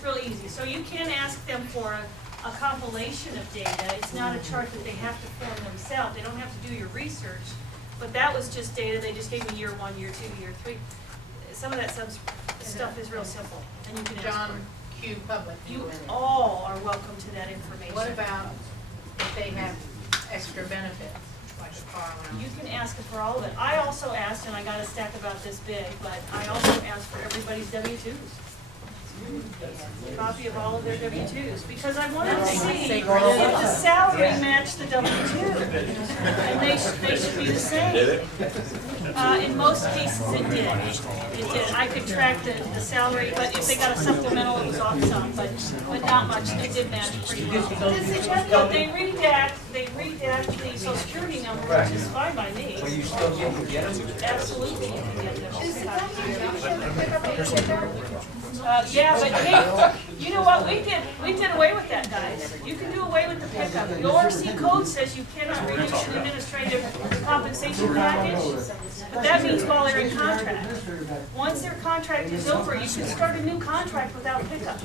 it's really easy. So you can ask them for a compilation of data. It's not a chart that they have to form themselves. They don't have to do your research. But that was just data. They just gave me year 1, year 2, year 3. Some of that stuff is real simple, and you can ask for John Q. Public. You all are welcome to that information. What about if they have extra benefits, like a car allowance? You can ask for all of it. I also asked, and I got a stack about this big, but I also asked for everybody's W-2s. A copy of all of their W-2s, because I wanted to see if the salary matched the W-2. And they should be the same. In most cases it did. It did. I could track the salary, but if they got a supplemental, it was off some, but not much. It did match pretty well. But they redact the social security number, which is fine by me. Well, you still get them? Absolutely, you can get them. Yeah, but hey, you know what, we did away with that, guys. You can do away with the pickup. The ORC code says you cannot reduce an administrative compensation package, but that means while they're in contract. Once their contract is over, you can start a new contract without pickup,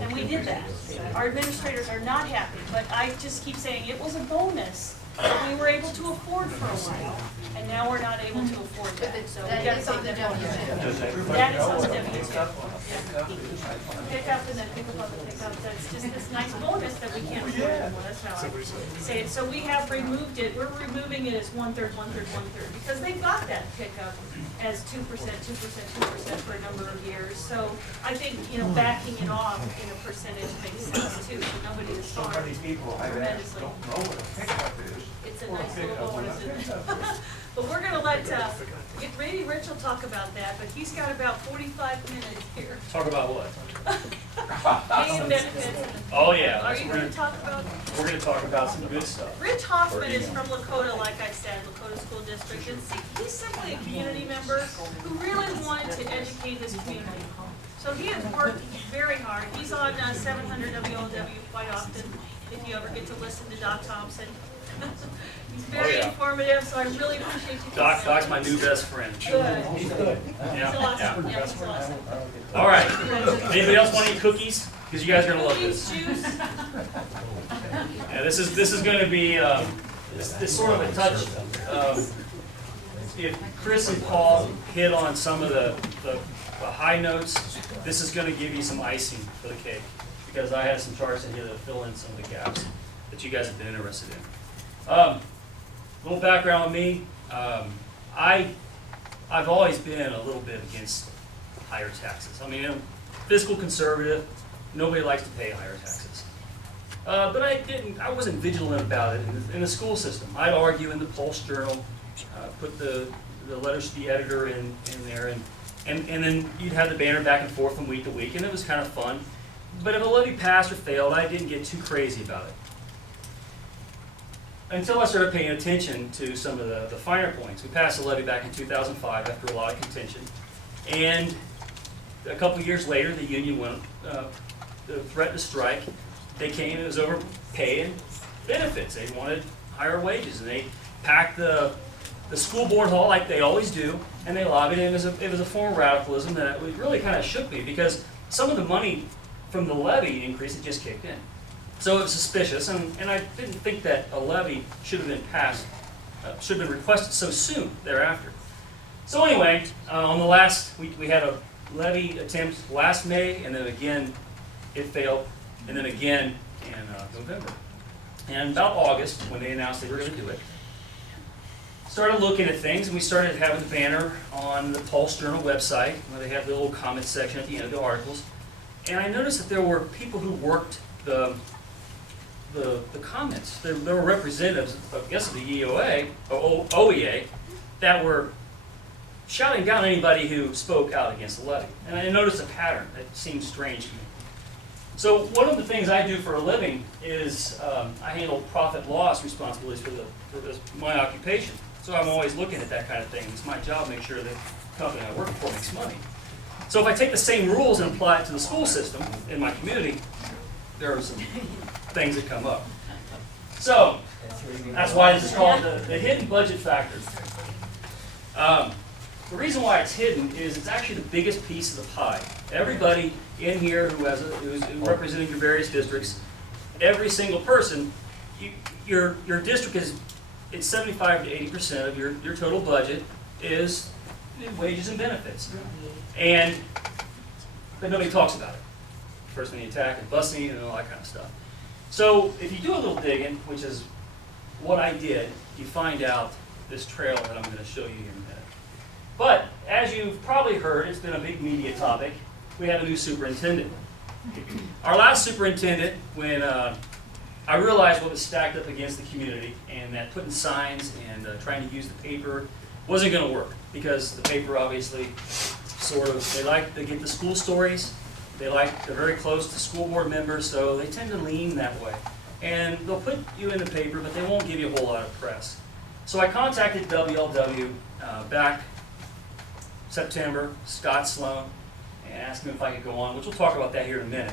and we did that. Our administrators are not happy, but I just keep saying it was a bonus that we were able to afford for a while, and now we're not able to afford that, so we gotta That is on take the that W-2. That is on the W-2. Pick up and then pick up on the pickup, that's just this nice bonus that we can't afford anymore, that's how I say it. So we have removed it, we're removing it as 1/3, 1/3, 1/3, because they got that pickup as 2%, 2%, 2% for a number of years. So I think, backing it off in a percentage makes sense too, so nobody is So harmed many people I ask don't know what a pickup is. It's a nice little bonus, isn't it? But we're gonna maybe Rich will talk about that, but he's got about 45 minutes here. Talk about what? Pay and benefits. Oh, yeah. Are you gonna talk about? We're gonna talk about some good stuff. Rich Hoffman is from Lakota, like I said, Lakota School District, and he's simply a community member who really wanted to educate his community. So he has worked very hard. He's on 700 WOW quite often, if you ever get to listen to Doc Thompson. He's very informative, so I really appreciate you. Doc's my new best friend. Good. He's good. Yeah. He's awesome. Yeah, he's awesome. All right. Anybody else want to eat cookies? Because you guys are gonna love Cookies, this. juice. Yeah, this is going to be this sort of a touch. If Chris and Paul hit on some of the high notes, this is going to give you some icing for the cake, because I have some charts in here that fill in some of the gaps that you guys have been interested in. A little background on me. I've always been a little bit against higher taxes. I mean, I'm fiscal conservative. Nobody likes to pay higher taxes. But I wasn't vigilant about it in the school system. I'd argue in the Pulse Journal, put the letters to the editor in there, and then you'd have the banner back and forth from week to week, and it was kind of fun. But if a levy passed or failed, I didn't get too crazy about it. Until I started paying attention to some of the finer points. We passed the levy back in 2005 after a lot of contention. And a couple years later, the union went, the threat to strike. They came, it was over pay and benefits. They wanted higher wages, and they packed the school board hall like they always do, and they lobbied it. It was a form of radicalism that really kind of shook me, because some of the money from the levy increase had just kicked in. So it was suspicious, and I didn't think that a levy should have been passed, should have been requested so soon thereafter. So anyway, on the last, we had a levy attempt last May, and then again it failed, and then again in November. And about August, when they announced they were going to do it, started looking at things, and we started having the banner on the Pulse Journal website, where they have the little comment section at the end of the articles. And I noticed that there were people who worked the comments. There were representatives, I guess, of the EOA, or OEA, that were shouting down anybody who spoke out against the levy. And I noticed a pattern that seemed strange to me. So one of the things I do for a living is I handle profit loss responsibilities for my occupation. So I'm always looking at that kind of thing. It's my job to make sure the company I work for makes money. So if I take the same rules and apply it to the school system in my community, there are some things that come up. So that's why this is called the hidden budget factor. The reason why it's hidden is it's actually the biggest piece of the pie. Everybody in here who's representing your various districts, every single person, your district is, it's 75 to 80% of your total budget is wages and benefits. But nobody talks about it. First thing you attack is busing and all that kind of stuff. So if you do a little digging, which is what I did, you find out this trail that I'm going to show you here in a minute. But as you've probably heard, it's been a big media topic. We have a new superintendent. Our last superintendent, when I realized what was stacked up against the community and that putting signs and trying to use the paper wasn't going to work, because the paper obviously they get the school stories, they're very close to school board members, so they tend to lean that way. And they'll put you in the paper, but they won't give you a whole lot of press. So I contacted WLW back September, Scott Sloan, and asked him if I could go on, which we'll talk about that here in a minute.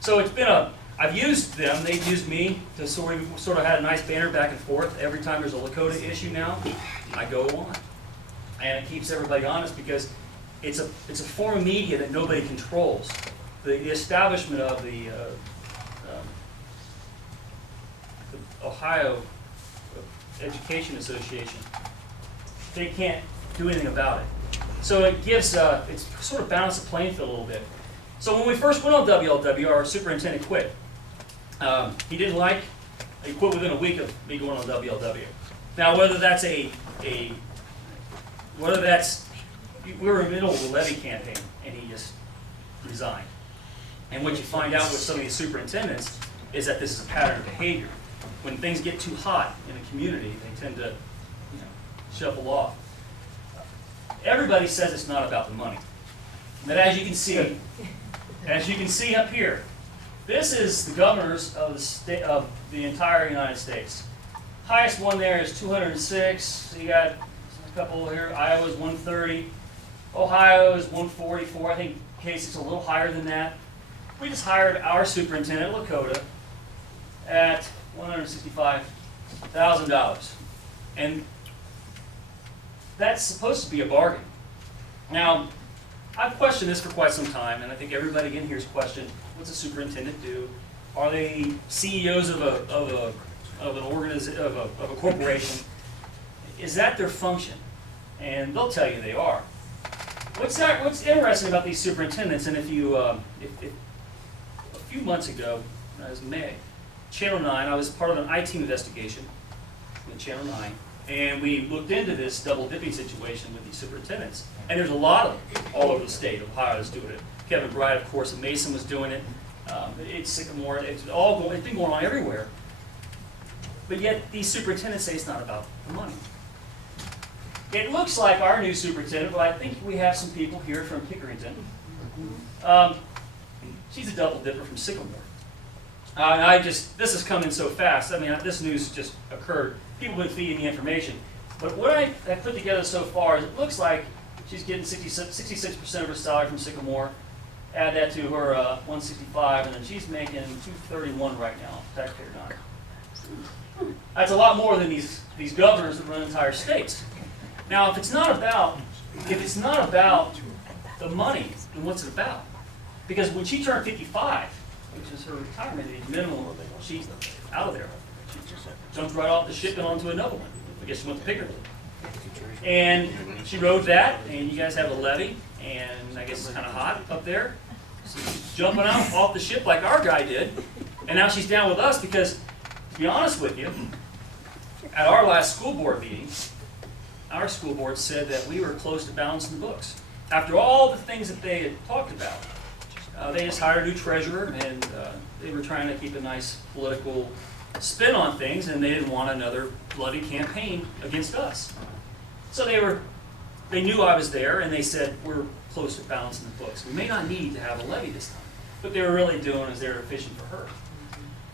So it's been I've used them, they've used me to sort of had a nice banner back and forth. Every time there's a Lakota issue now, I go on. And it keeps everybody honest, because it's a form of media that nobody controls. The establishment of the Ohio Education Association, they can't do anything about it. So it gives, it's sort of balanced the playing field a little bit. So when we first went on WLW, our superintendent quit. He didn't like, he quit within a week of me going on WLW. Now whether that's we were in the middle of a levy campaign, and he just resigned. And what you find out with some of these superintendents is that this is a pattern of behavior. When things get too hot in a community, they tend to, shuffle off. Everybody says it's not about the money. But as you can see up here, this is the governors of the state of the entire United States. Highest one there is 206. So you got a couple here. Iowa's 130. Ohio is 144. I think Casey's a little higher than that. We just hired our superintendent, Lakota, at $165,000. And that's supposed to be a bargain. Now, I've questioned this for quite some time, and I think everybody in here has questioned, what's a superintendent do? Are they CEOs of a corporation? Is that their function? And they'll tell you they are. What's interesting about these superintendents, and if a few months ago, it was May, Channel 9, I was part of an IT investigation with Channel 9, and we looked into this double dipping situation with these superintendents. And there's a lot of them all over the state of Ohio that's doing it. Kevin Bright, of course, of Mason was doing it. It's Sycamore, it's been going on everywhere. But yet these superintendents say it's not about the money. It looks like our new superintendent, but I think we have some people here from Pickerington. She's a double dipper from Sycamore. This is coming so fast. I mean, this news just occurred. People have been feeding me information. But what I put together so far is it looks like she's getting 66% of her salary from Sycamore. Add that to her 165, and then she's making 231 right now, taxpayer dime. That's a lot more than these governors that run entire states. Now, if it's not about the money, then what's it about? Because when she turned 55, which is her retirement age minimum, she's out of there. She jumped right off the ship and onto another one. I guess she went to Pickerington. And she rode that, and you guys have a levee, and I guess it's kind of hot up there. So she's jumping out off the ship like our guy did, and now she's down with us because, to be honest with you, at our last school board meeting, our school board said that we were close to balancing the books. After all the things that they had talked about, they just hired a new treasurer, and they were trying to keep a nice political spin on things, and they didn't want another bloody campaign against us. So they knew I was there, and they said, we're close to balancing the books. We may not need to have a levy this time. What they were really doing is they were fishing for her.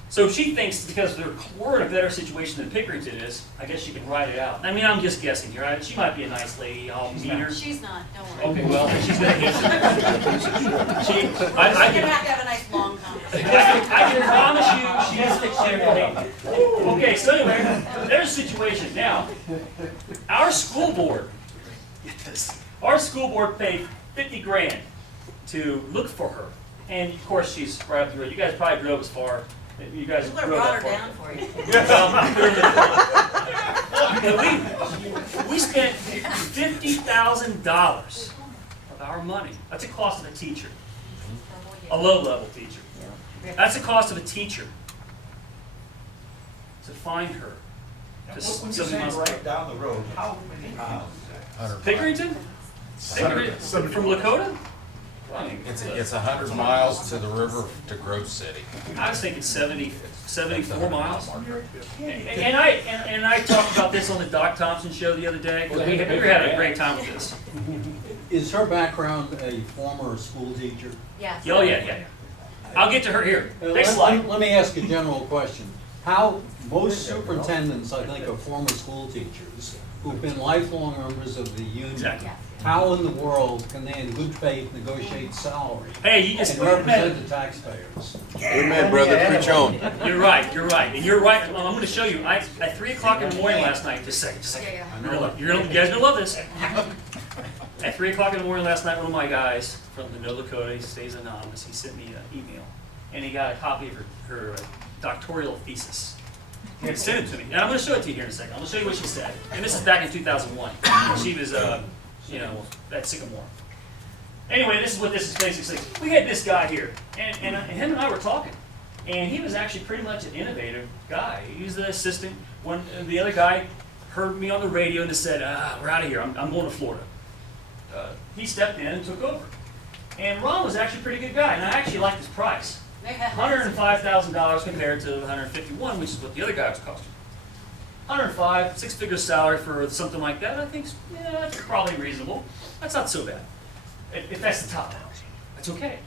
So she thinks because we're in a better situation than Pickerington is, I guess she can ride it out. I mean, I'm just guessing here. She might be a nice lady. I'll meet her. She's not, don't worry. Okay, well, she's going to hate you. We're gonna have to have a nice long conversation. I can promise you she's going Okay, so anyway, there's a situation. Now, our school board paid $50,000 to look for her. And of course, she's right up the road. You guys probably drove as far. You guys We would have drove brought that her far. down for you. We spent $50,000 of our money. That's the cost of a teacher, a low-level teacher. That's the cost of a teacher to find her. When Just you 70 say miles right down the road, how many miles is that? Pickerington? From Lakota? I mean, It's 100 miles to the river to Grove City. I was thinking 74 miles. And I talked about this on the Doc Thompson show the other day. We were having a great time with this. Is her background a former school teacher? Yes. Oh, yeah. I'll get to her here. Next Let slide. let me ask a general question. Most superintendents, I think, are former school teachers who've been lifelong members of the union. Exactly. How in the world can they in good faith negotiate salary Hey, you just and represent the taxpayers? Amen, brother, preach on. You're right. And you're right. I'm going to show you. At 3 o'clock in the morning last night, just a second. Yeah. You guys gonna love this. At 3 o'clock in the morning last night, one of my guys from the North Dakota, he stays anonymous, he sent me an email, and he got a copy of her doctoral thesis. He had sent it to me, and I'm going to show it to you here in a second. I'm going to show you what she said. And this is back in 2001. She was, at Sycamore. Anyway, this is what this is basically. We had this guy here, and him and I were talking, and he was actually pretty much an innovative guy. He was the assistant. When the other guy heard me on the radio and just said, "We're out of here. I'm going to Florida." He stepped in and took over. And Ron was actually a pretty good guy, and I actually liked his price. $105,000 compared to $151,000, which is what the other guy was costing. $105,000, 6-figure salary for something like that. I think, that's probably reasonable. That's not so bad. If that's the top, that's okay.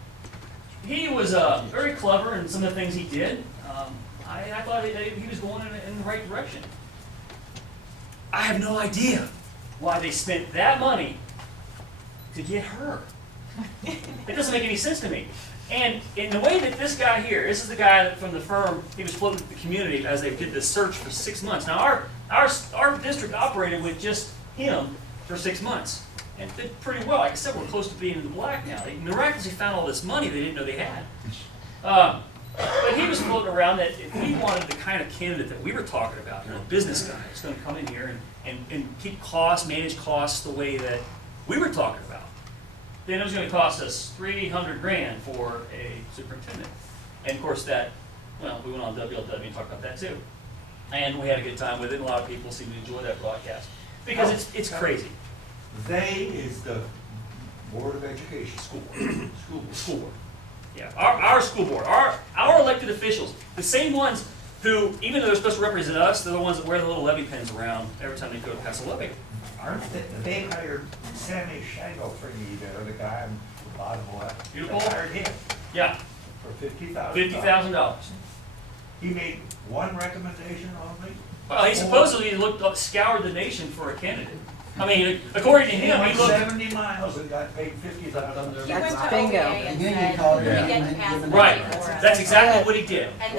He was very clever in some of the things he did. I thought he was going in the right direction. I have no idea why they spent that money to get her. It doesn't make any sense to me. And in the way that this guy here, this is the guy that from the firm, he was floating with the community as they did this search for 6 months. Now our district operated with just him for 6 months and did pretty well. Like I said, we're close to being in the black now. They miraculously found all this money they didn't know they had. But he was floating around that if we wanted the kind of candidate that we were talking about, a business guy who's going to come in here and keep costs, manage costs the way that we were talking about, then it was going to cost us $300,000 for a superintendent. And of course we went on WLW and talked about that too. And we had a good time with it, and a lot of people seem to enjoy that broadcast. Because it's crazy. They is the Board of Education. School board. Yeah, our school board, our elected officials, the same ones who, even though they're supposed to represent us, they're the ones that wear the little levy pens around every time they go to pass a levy. Aren't they hired Sammy Shango for you there, the guy on the bottom left? They Beautiful. hired him Yeah, for $50,000. $50,000. He made one recommendation only? Well, he supposedly scoured the nation for a candidate. I mean, according to He him, went he looked. 70 miles and got paid $50,000. He went to bingo. OEA and And then said, you called we it get and to pass given the it Right, money for us. that's exactly what he did. And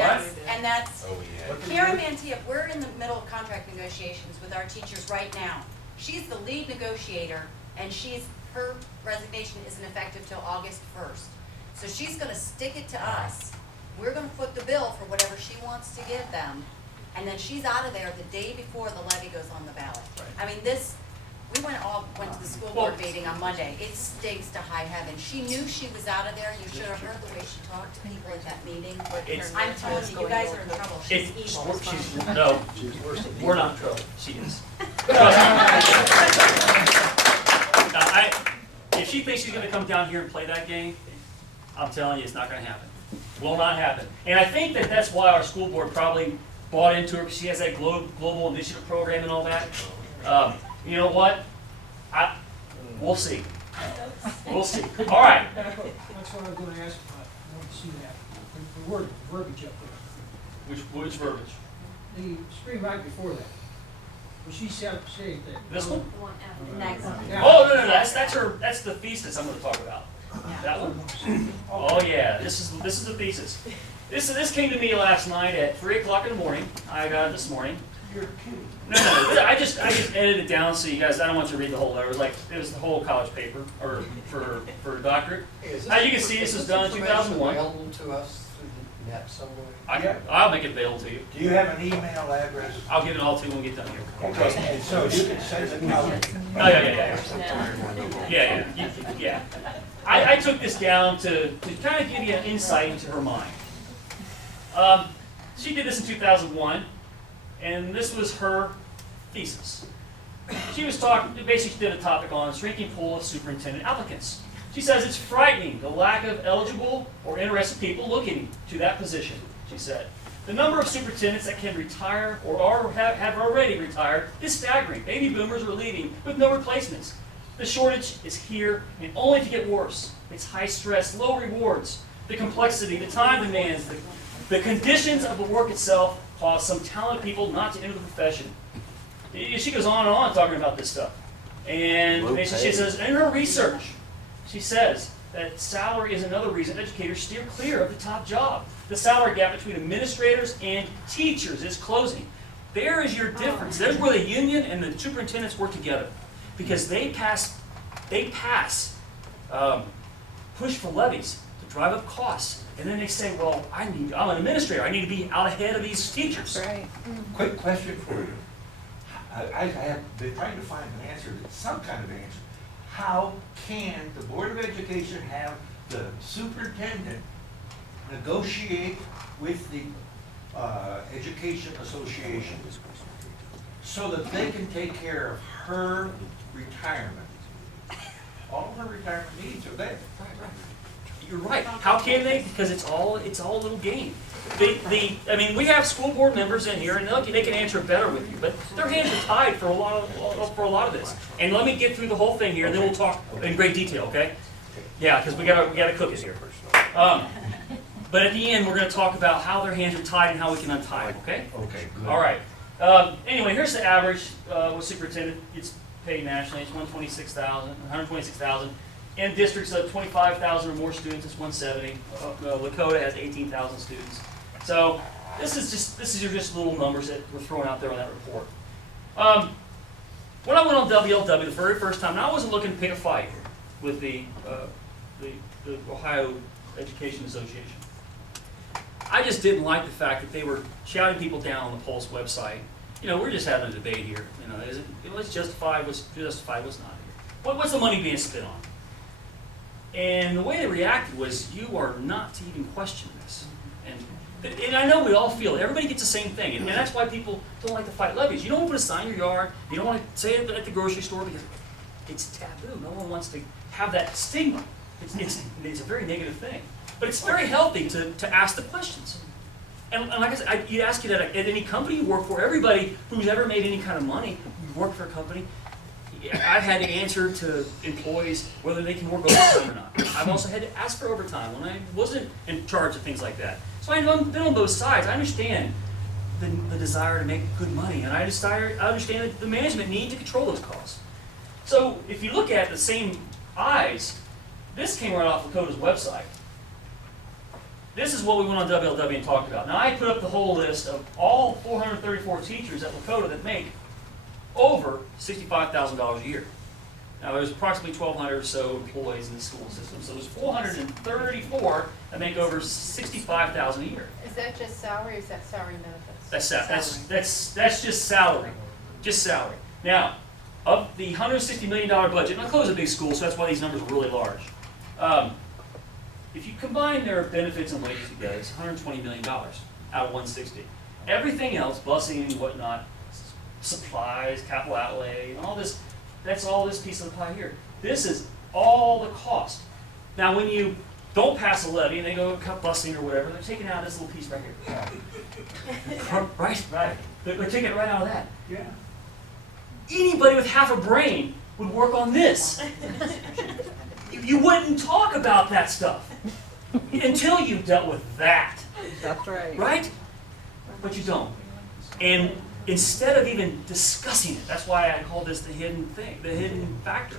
that's, Oh, yeah. Karen Mantilla, we're in the middle of contract negotiations with our teachers right now. She's the lead negotiator, and her resignation isn't effective till August 1st. So she's gonna stick it to us. We're gonna foot the bill for whatever she wants to give them, and then she's out of there the day before the levy goes on the ballot. I mean, we went to the school board meeting on Monday. It stinks to high heaven. She knew she was out of there. You should have heard the way she talked to people at that meeting. It's- I'm telling you, you guys are in trouble. She's evil. No, we're not in trouble. She is. Now, if she thinks she's going to come down here and play that game, I'm telling you, it's not going to happen. Will not happen. And I think that's why our school board probably bought into her, because she has that global initiative program and all that. You know what? We'll see. We'll see. All right. That's what I was gonna ask about, I want to see that, the verbiage up there. Which verbiage? The screen right before that, where she said that. This one? Next. Yeah. Oh, no, that's the thesis I'm going to talk about. That one? Oh, yeah, this is the thesis. This came to me last night at 3 o'clock in the morning. I got it this morning. You're kidding. No, I just edited it down so you guys, I don't want you to read the whole letter. It was the whole college paper, or for a doctorate. As you can see, this was done in 2001. Available to us through the net somewhere? I'll make it available to you. Do you have an email address? I'll give it all to you when we get done here. Okay, and so you can send it out. Oh, yeah. I took this down to kind of give you an insight into her mind. She did this in 2001, and this was her thesis. She was basically did a topic on shrinking pool of superintendent applicants. She says it's frightening, the lack of eligible or interested people looking to that position, she said. The number of superintendents that can retire or have already retired is staggering. Baby boomers are leaving with no replacements. The shortage is here and only to get worse. It's high stress, low rewards, the complexity, the time demands, the conditions of the work itself cause some talented people not to enter the profession. She goes on and on talking about this stuff. And she says, in her research, she says that salary is another reason educators steer clear of the top job. The salary gap between administrators and teachers is closing. There is your difference. There's where the union and the superintendents work together. Because they push for levies to drive up costs. And then they say, well, I'm an administrator. I need to be out ahead of these teachers. Right. Quick question for you. I have been trying to find an answer, some kind of answer. How can the Board of Education have the superintendent negotiate with the Education Association so that they can take care of her retirement? All her retirement needs are there. You're right. How can they? Because it's all a little game. I mean, we have school board members in here, and they can answer better with you, but their hands are tied for a lot of this. And let me get through the whole thing here, and then we'll talk in great detail, okay? Yeah, because we gotta cook it here. But at the end, we're going to talk about how their hands are tied and how we can untie them, okay? Okay, good. All right. Anyway, here's the average with superintendent. It's paid nationally. It's $126,000. In districts of 25,000 or more students, it's 170. Lakota has 18,000 students. So this is just little numbers that we're throwing out there on that report. When I went on WLW the very first time, now I wasn't looking to pick a fight with the Ohio Education Association. I just didn't like the fact that they were shouting people down on the Pulse website. You know, we're just having a debate here. You know, let's justify what's justified, what's not here. What's the money being spent on? And the way they reacted was, you are not to even question this. And I know we all feel it. Everybody gets the same thing. And that's why people don't like to fight levies. You don't want to put a sign in your yard. You don't want to say it at the grocery store because it's taboo. No one wants to have that stigma. It's a very negative thing. But it's very healthy to ask the questions. And like I said, you ask it at any company you work for. Everybody who's ever made any kind of money, you work for a company, I've had to answer to employees whether they can work overtime or not. I've also had to ask for overtime when I wasn't in charge of things like that. So I've been on both sides. I understand the desire to make good money, and I understand that the management need to control those costs. So if you look at the same eyes, this came right off Lakota's website. This is what we went on WLW and talked about. Now I put up the whole list of all 434 teachers at Lakota that make over $65,000 a year. Now there's approximately 1,200 or so employees in the school system, so there's 434 that make over $65,000 a year. Is that just salary or is that salary and benefits? That's just salary, just salary. Now, of the $160 million budget, and Lakota's a big school, so that's why these numbers are really large. If you combine their benefits and wages together, it's $120 million out of 160. Everything else, busing and whatnot, supplies, capital outlay, and all this, that's all this piece of the pie here. This is all the cost. Now when you don't pass a levy and they go cut busing or whatever, they're taking out this little piece right here. Right. They're taking it right out of that. Yeah. Anybody with half a brain would work on this. You wouldn't talk about that stuff until you dealt with that. That's right. Right? But you don't. And instead of even discussing it, that's why I call this the hidden thing, the hidden factor.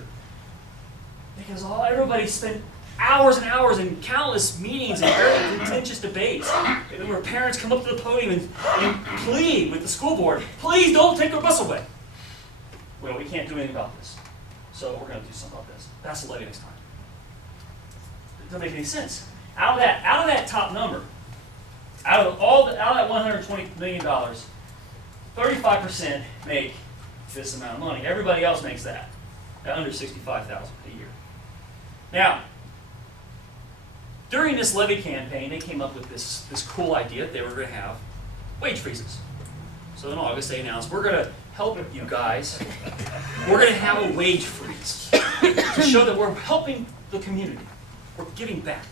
Because everybody spent hours and hours in countless meetings and very contentious debates where parents come up to the podium and plead with the school board, please don't take our bus away. Well, we can't do anything about this. So we're going to do something about this. Pass the levy next time. It doesn't make any sense. Out of that top number, out of that $120 million, 35% make this amount of money. Everybody else makes that, at under $65,000 a year. Now, during this levy campaign, they came up with this cool idea that they were going to have wage freezes. So in August, they announced, we're going to help you guys. We're going to have a wage freeze to show that we're helping the community. We're giving back.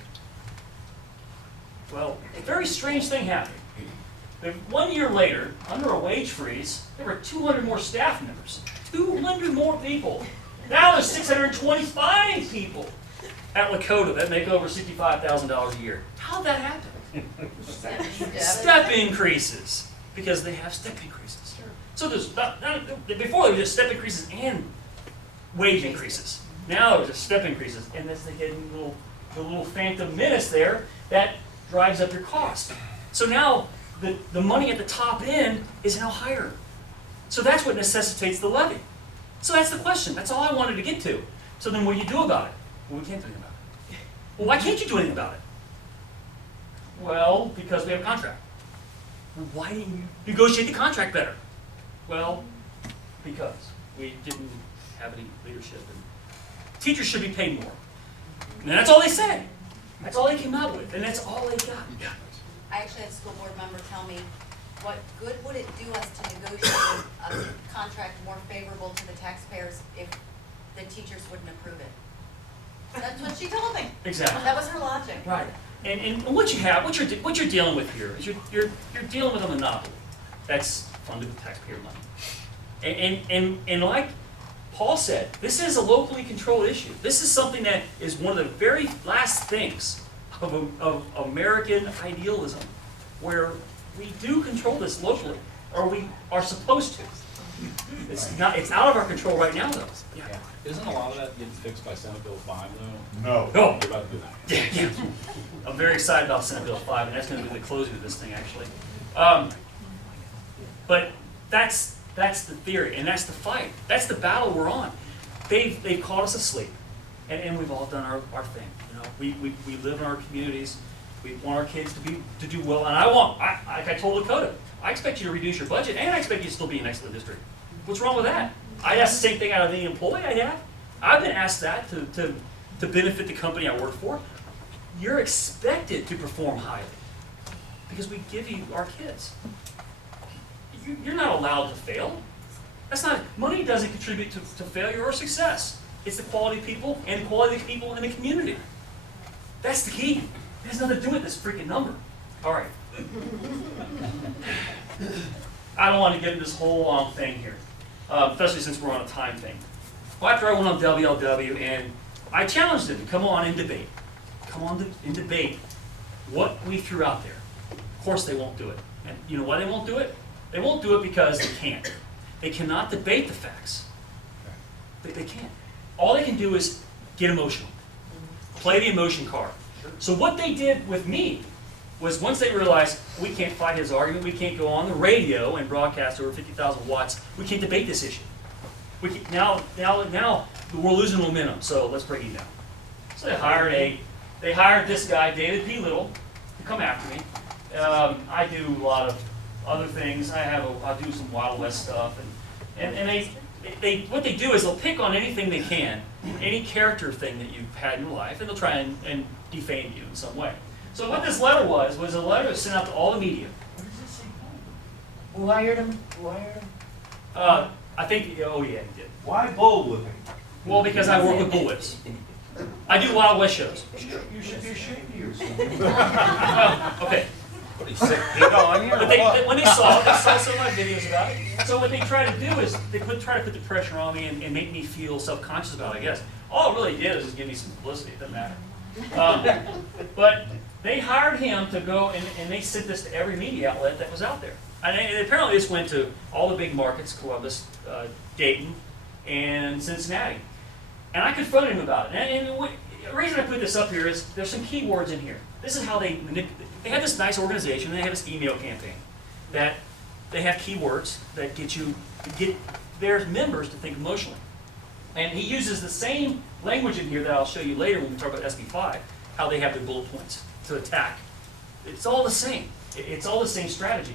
Well, a very strange thing happened. 1 year later, under a wage freeze, there were 200 more staff members. 200 more people. Now there's 625 people at Lakota that make over $65,000 a year. How'd that happen? Step increases. Because they have step increases. So there's before there was just step increases and wage increases. Now there's just step increases, and that's the little phantom menace there that drives up your cost. So now the money at the top end is now higher. So that's what necessitates the levy. So that's the question. That's all I wanted to get to. So then what do you do about it? Well, we can't do anything about it. Well, why can't you do anything about it? Well, because we have a contract. Well, why didn't you negotiate the contract better? Well, because we didn't have any leadership. And teachers should be paid more. And that's all they said. That's all they came out with, and that's all they got. I actually had a school board member tell me, what good would it do us to negotiate a contract more favorable to the taxpayers if the teachers wouldn't approve it? That's what she told me. Exactly. That was her logic. Right. And what you're dealing with here is you're dealing with a monopoly that's funded with taxpayer money. And like Paul said, this is a locally controlled issue. This is something that is one of the very last things of American idealism, where we do control this locally, or we are supposed to. It's out of our control right now, though. Yeah. Isn't a lot of that getting fixed by Senate Bill 5, though? No. No. You're about to do that. Yeah. I'm very excited about Senate Bill 5, and that's going to be the closing of this thing, actually. But that's the theory, and that's the fight. That's the battle we're on. They've caught us asleep, and we've all done our thing. You know, we live in our communities. We want our kids to do well, and like I told Lakota, I expect you to reduce your budget, and I expect you to still be an excellent district. What's wrong with that? I'd ask the same thing out of any employee I have. I've been asked that to benefit the company I work for. You're expected to perform highly because we give you our kids. You're not allowed to fail. Money doesn't contribute to failure or success. It's the quality of people and the quality of the people in the community. That's the key. It has nothing to do with this freaking number. All right. I don't want to get into this whole long thing here, especially since we're on a time thing. Well, after I went on WLW, and I challenged them to come on and debate. Come on and debate what we threw out there. Of course they won't do it. And you know why they won't do it? They won't do it because they can't. They cannot debate the facts. They can't. All they can do is get emotional. Play the emotion card. So what they did with me was once they realized we can't fight his argument, we can't go on the radio and broadcast over 50,000 watts, we can't debate this issue. Now we're losing momentum, so let's bring him down. So they hired this guy, David P. Little, to come after me. I do a lot of other things. I do some Wild West stuff, and what they do is they'll pick on anything they can, any character thing that you've had in your life, and they'll try and defame you in some way. So what this letter was a letter sent out to all the media. Who hired him? I think, oh yeah, he did. Why bullwhipping? Well, because I work with bullwhips. I do Wild West shows. You should be ashamed of yourself. Okay. What are you sick? Get on here. But when they saw some of my videos about it, so what they try to do is they try to put the pressure on me and make me feel self-conscious about it, I guess. All it really did is just give me some publicity. It doesn't matter. But they hired him to go, and they sent this to every media outlet that was out there. And apparently this went to all the big markets, Columbus, Dayton, and Cincinnati. And I confronted him about it. And the reason I put this up here is there's some key words in here. This is how they they have this nice organization, they have this email campaign that they have keywords that get their members to think emotionally. And he uses the same language in here that I'll show you later when we talk about SB5, how they have their bullet points to attack. It's all the same. It's all the same strategy.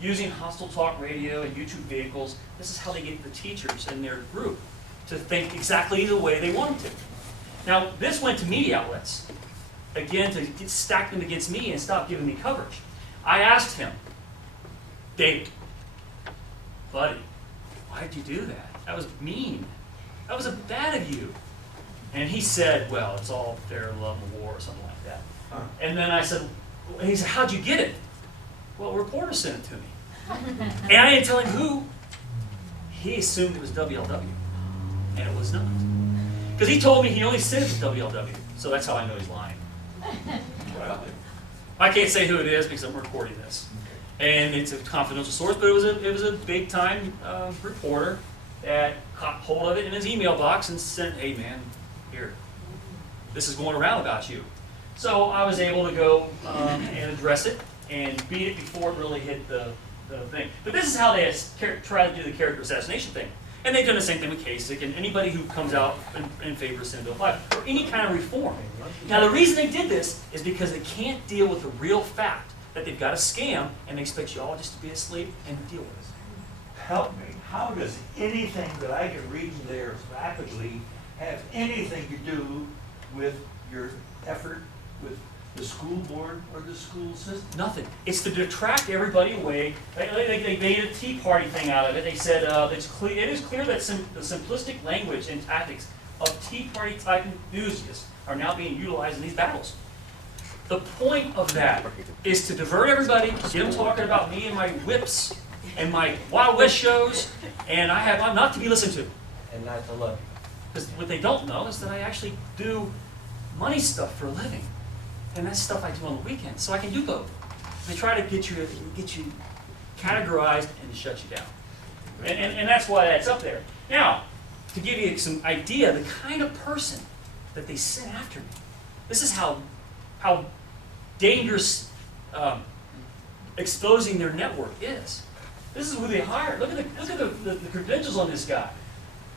Using hostile talk radio and YouTube vehicles, this is how they get the teachers in their group to think exactly the way they want them to. Now, this went to media outlets, again, to stack them against me and stop giving me coverage. I asked him, David, buddy, why'd you do that? That was mean. That was bad of you. And he said, well, it's all fair love and war or something like that. And then I said, he said, how'd you get it? Well, a reporter sent it to me. And I didn't tell him who. He assumed it was WLW. And it was not. Because he told me he only sent it to WLW. So that's how I know he's lying. Well, I can't say who it is because I'm recording this. And it's a confidential source, but it was a big time reporter that caught hold of it in his email box and sent, hey man, here, this is going around about you. So I was able to go and address it and beat it before it really hit the thing. But this is how they try to do the character assassination thing. And they've done the same thing with Kasich and anybody who comes out in favor of Senate Bill 5 or any kind of reform. Now the reason they did this is because they can't deal with the real fact that they've got a scam and they expect you all just to be asleep and deal with it. Help me, how does anything that I can read there rapidly have anything to do with your effort with the school board or the school system? Nothing. It's to detract everybody away. They made a Tea Party thing out of it. They said it is clear that the simplistic language and tactics of Tea Party type enthusiasts are now being utilized in these battles. The point of that is to divert everybody, get them talking about me and my whips and my Wild West shows, and I'm not to be listened to. And not to love. Because what they don't know is that I actually do money stuff for a living. And that's stuff I do on the weekends, so I can do both. They try to get you categorized and shut you down. And that's why that's up there. Now, to give you some idea, the kind of person that they sent after me, this is how dangerous exposing their network is. This is who they hired. Look at the credentials on this guy.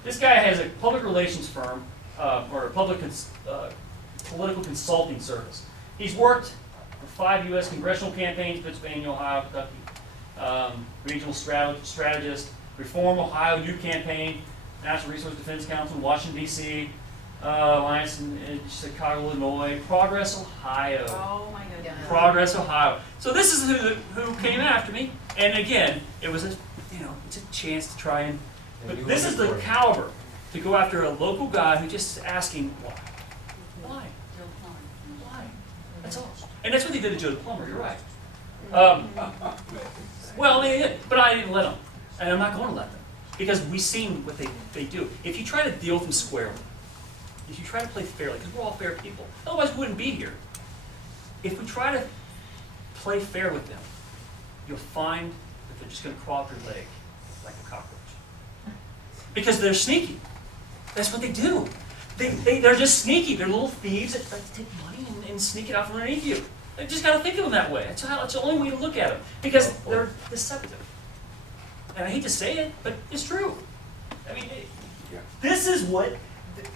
This guy has a public relations firm or a political consulting service. He's worked for 5 U.S. congressional campaigns: Pennsylvania, Ohio, Kentucky, regional strategist, Reform Ohio Youth Campaign, National Resource Defense Council in Washington, D.C., Alliance in Chicago, Illinois, Progress, Ohio. Oh my goodness. Progress, Ohio. So this is who came after me. And again, it was it's a chance to try and, but this is the caliber to go after a local guy who just is asking why. Why? Why? That's all. And that's what they did to Joe Plumber, you're right. Well, they did, but I didn't let them. And I'm not going to let them. Because we've seen what they do. If you try to deal with them squarely, if you try to play fairly, because we're all fair people, otherwise we wouldn't be here. If we try to play fair with them, you'll find that they're just going to crawl up your leg like a cockroach. Because they're sneaky. That's what they do. They're just sneaky. They're little thieves that like to take money and sneak it out from underneath you. You just got to think of them that way. That's the only way to look at them. Because they're deceptive. And I hate to say it, but it's true. I mean, this is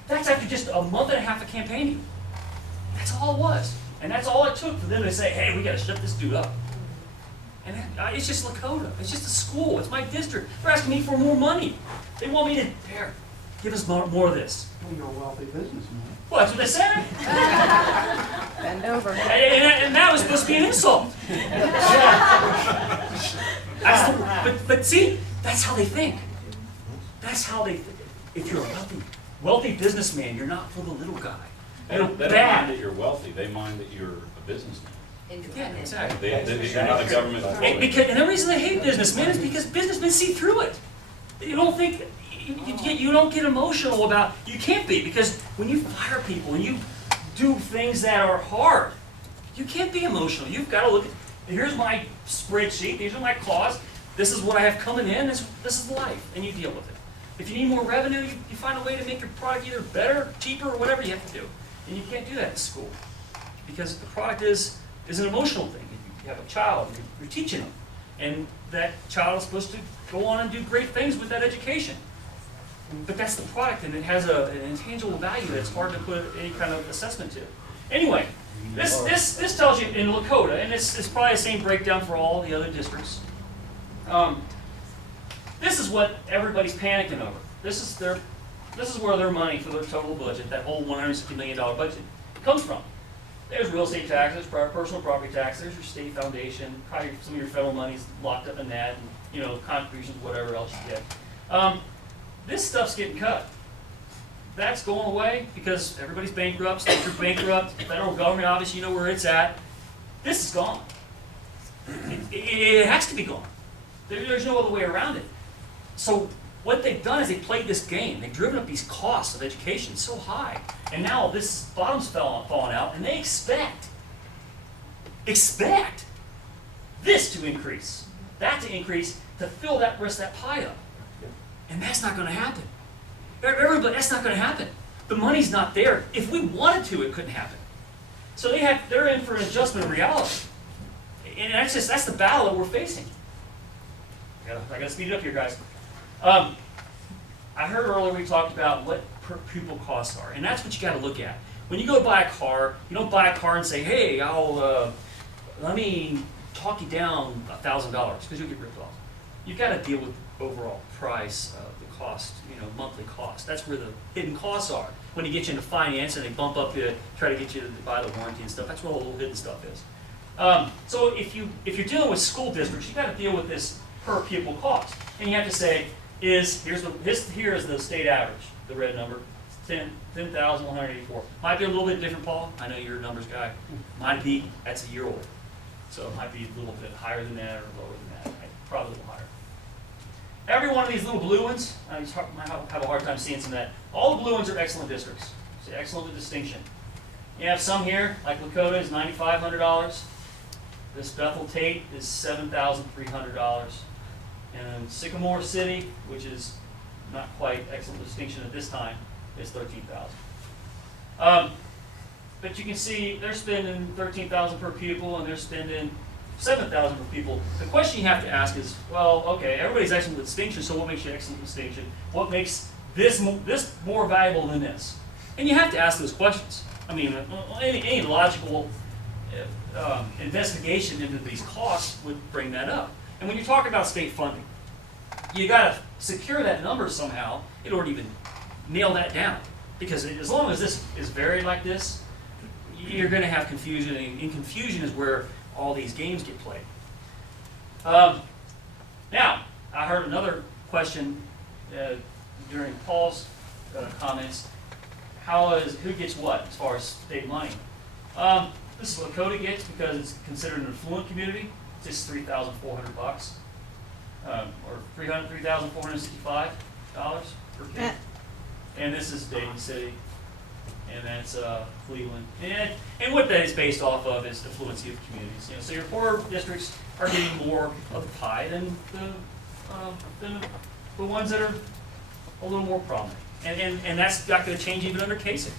that's after just a month and a half of campaigning. That's all it was. And that's all it took for them to say, hey, we got to shut this dude up. And it's just Lakota. It's just a school. It's my district. They're asking me for more money. They want me to, give us more of this. Well, you're a wealthy businessman. Well, that's what they said. Bend over. And that was supposed to be an insult. But see, that's how they think. That's how they think. If you're a wealthy businessman, you're not for the little guy. They don't mind that you're wealthy, they mind that you're a businesman. Yeah, exactly. You're not a government employee. And the reason they hate businessmen is because businessmen see through it. You don't think, you don't get emotional about, you can't be, because when you fire people and you do things that are hard, you can't be emotional. You've got to look at, here's my spreadsheet, these are my costs, this is what I have coming in, this is life, and you deal with it. If you need more revenue, you find a way to make your product either better, cheaper, or whatever you have to do. And you can't do that in school. because the product is an emotional thing. You have a child, you're teaching them, and that child is supposed to go on and do great things with that education. But that's the product, and it has an intangible value that's hard to put any kind of assessment to. Anyway, this tells you in Lakota, and it's probably the same breakdown for all the other districts. This is what everybody's panicking over. This is where their money for their total budget, that whole $160 million budget, comes from. There's real estate taxes, personal property tax, there's your state foundation, probably some of your federal money's locked up in that, and contributions, whatever else you get. This stuff's getting cut. That's going away because everybody's bankrupt, states are bankrupt, federal government, obviously, you know where it's at. This is gone. It has to be gone. There's no other way around it. So what they've done is they played this game. They've driven up these costs of education so high. And now this bottom's falling out, and they expect this to increase, that to increase, to fill that rest of that pie up. And that's not going to happen. Everybody, that's not going to happen. The money's not there. If we wanted to, it couldn't happen. So they're in for an adjustment of reality. And that's the battle that we're facing. I got to speed it up here, guys. I heard earlier we talked about what per pupil costs are, and that's what you got to look at. When you go buy a car, you don't buy a car and say, "Hey, let me talk you down $1,000," because you'll get ripped off. You've got to deal with the overall price of the cost, monthly cost. That's where the hidden costs are. When you get you into finance and they bump up to try to get you to buy the warranty and stuff, that's where all the little hidden stuff is. So if you're dealing with school districts, you got to deal with this per pupil cost, and you have to say, here is the state average, the red number, 10,184. Might be a little bit different, Paul. I know you're a numbers guy. Might be, that's a year old, so it might be a little bit higher than that or lower than that. Right? Probably a little higher. Every one of these little blue ones, I have a hard time seeing some of that. All the blue ones are excellent districts. So excellent with distinction. You have some here, like Lakota is $9,500. This Bethel Tate is $7,300. And Sycamore City, which is not quite excellent distinction at this time, is $13,000. But you can see they're spending $13,000 per pupil, and they're spending $7,000 per pupil. The question you have to ask is, well, okay, everybody's excellent with distinction, so what makes you excellent with distinction? What makes this more valuable than this? And you have to ask those questions. I mean, any logical investigation into these costs would bring that up. And when you're talking about state funding, you got to secure that number somehow in order to even nail that down. Because as long as this is varied like this, you're going to have confusion, and confusion is where all these games get played. Now, I heard another question during Paul's comments. Who gets what as far as state money? This is what Lakota gets because it's considered an affluent community. It's just $3,400, or $3,465 per kid. And this is Dayton City, and that's Cleveland. And what that is based off of is the fluency of communities. So your poorer districts are getting more of the pie than the ones that are a little more prominent. And that's not going to change even under Kasich.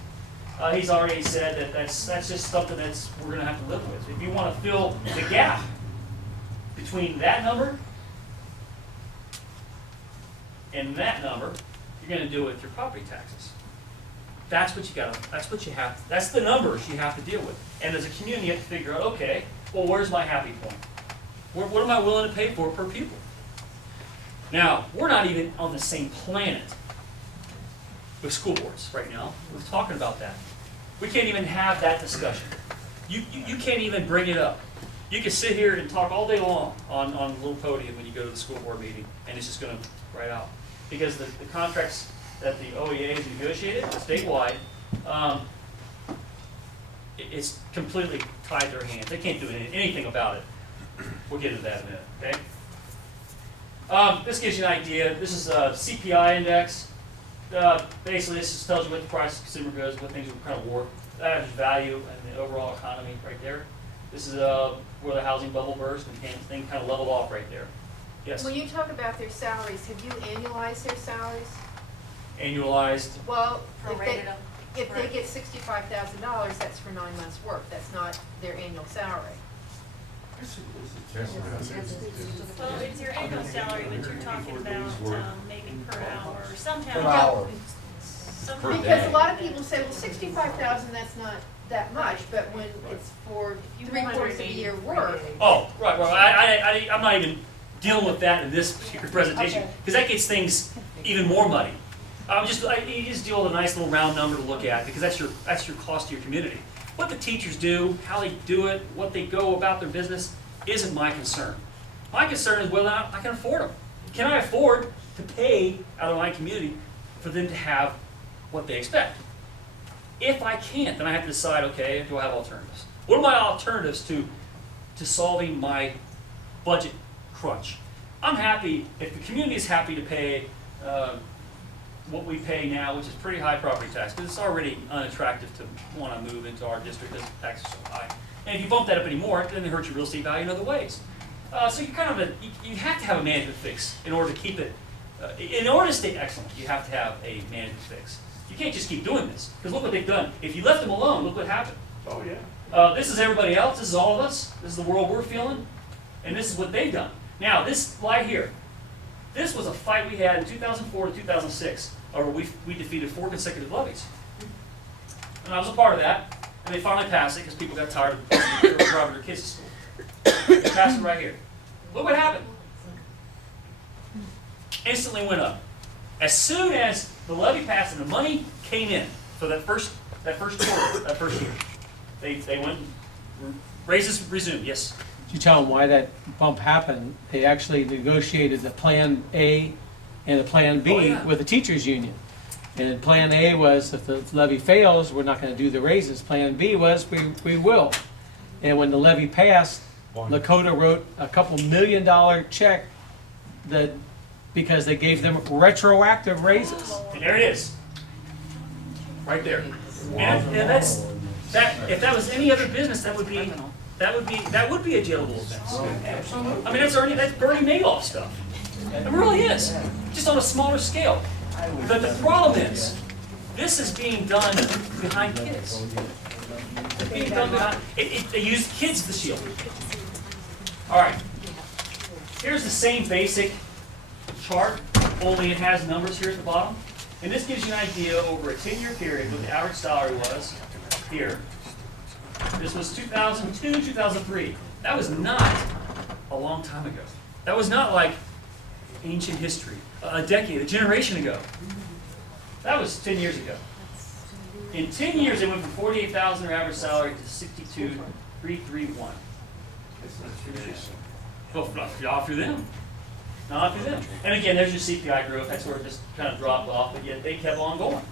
He's already said that that's just something we're going to have to live with. If you want to fill the gap between that number and that number, you're going to do it with your property taxes. That's what that's the numbers you have to deal with. And as a community, you have to figure out, okay, well, where's my happy point? What am I willing to pay for per pupil? Now, we're not even on the same planet with school boards right now. We're talking about that. We can't even have that discussion. You can't even bring it up. You can sit here and talk all day long on a little podium when you go to the school board meeting, and it's just going to write out. Because the contracts that the OEA has negotiated statewide, it's completely tied their hands. They can't do anything about it. We'll get into that in a minute, okay? This gives you an idea. This is a CPI index. Basically, this just tells you what the price of consumer goods, what things are kind of worth, average value, and the overall economy right there. This is where the housing bubble burst and things kind of leveled off right there. Yes? When you talk about their salaries, have you annualized their salaries? Annualized. Well, if Prorated they, them. if they get $65,000, that's for 9 months' work, that's not their annual salary. Well, it's your annual salary, but you're talking about, maybe per hour, or sometimes. Per hour. Sometimes. Because a lot of people say, well, 65,000, that's not that much, but when it's for 3/4 of the year work. Oh, right, I'm not even dealing with that in this particular presentation, Okay. because that gets things even more muddy. You just deal with a nice little round number to look at, because that's your cost to your community. What the teachers do, how they do it, what they go about their business, isn't my concern. My concern is whether or not I can afford them. Can I afford to pay out of my community for them to have what they expect? If I can't, then I have to decide, okay, do I have alternatives? What are my alternatives to solving my budget crunch? I'm happy, if the community is happy to pay what we pay now, which is pretty high property tax, because it's already unattractive to want to move into our district because the taxes are so high. And if you bump that up anymore, then it hurts your real estate value in other ways. So you kind of, you have to have a management fix in order to keep it, in order to stay excellent, you have to have a management fix. You can't just keep doing this, because look what they've done. If you left them alone, look what happened. Oh, yeah. This is everybody else, this is all of us, this is the world we're feeling, and this is what they've done. Now, this right here, this was a fight we had in 2004 to 2006, where we defeated 4 consecutive levies. And I was a part of that, and they finally passed it because people got tired of driving their kids to school. They passed it right here. Look what happened. Instantly went up. As soon as the levy passed and the money came in for that first quarter, that first year, they went, raises resumed, yes. Did you tell them why that bump happened? They actually negotiated the Plan A and the Plan B Oh, yeah. with the teachers' union. And Plan A was, if the levy fails, we're not going to do the raises. Plan B was, we will. And when the levy passed, Lakota wrote a couple $1 million check that, because they gave them retroactive raises. And there it is. Right there. And that's, if that was any other business, that would be a jailable offense. I mean, that's Bernie Madoff stuff. It really is. Just on a smaller scale. But the problem is, this is being done behind kids. It's being done behind, they use kids as the shield. All right. Here's the same basic chart, only it has numbers here at the bottom. And this gives you an idea over a 10-year period what the average salary was here. This was 2002, 2003. That was not a long time ago. That was not like ancient history, a decade, a generation ago. That was 10 years ago. In 10 years, it went from 48,000 their average salary to 62,331. Well, not through them. Not through them. And again, there's your CPI growth. That's where it just kind of dropped off, but yet they kept on going.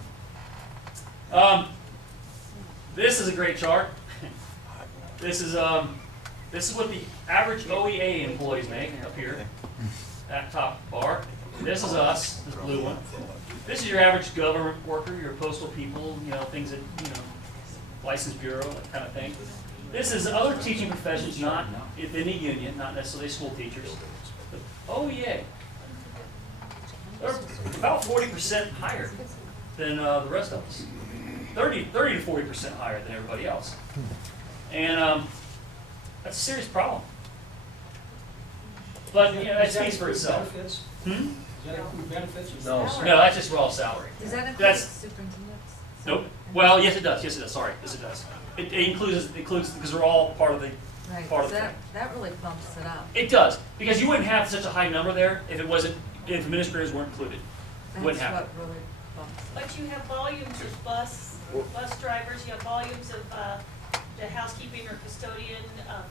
This is a great chart. This is what the average OEA employees make up here. That top bar. This is us, this blue one. This is your average government worker, your postal people, things that, license bureau, that kind of thing. This is other teaching professions, not within the union, not necessarily school teachers. The OEA. They're about 40% higher than the rest of us. 30 to 40% higher than everybody else. And that's a serious problem. But that speaks for itself. Benefits? Hmm? Does that include benefits? No, No, that's just raw salary. Does that include That's- superintendents? Nope. Well, yes it does. Yes it does. Sorry, yes it does. It includes because we're all part of the. Right, Part of 'cause the that really bumps it up. It does because you wouldn't have such a high number there if it wasn't if administrators weren't included. It wouldn't That's happen. what really bumps it up. But you have volumes of bus drivers, you have volumes of the housekeeping or custodian,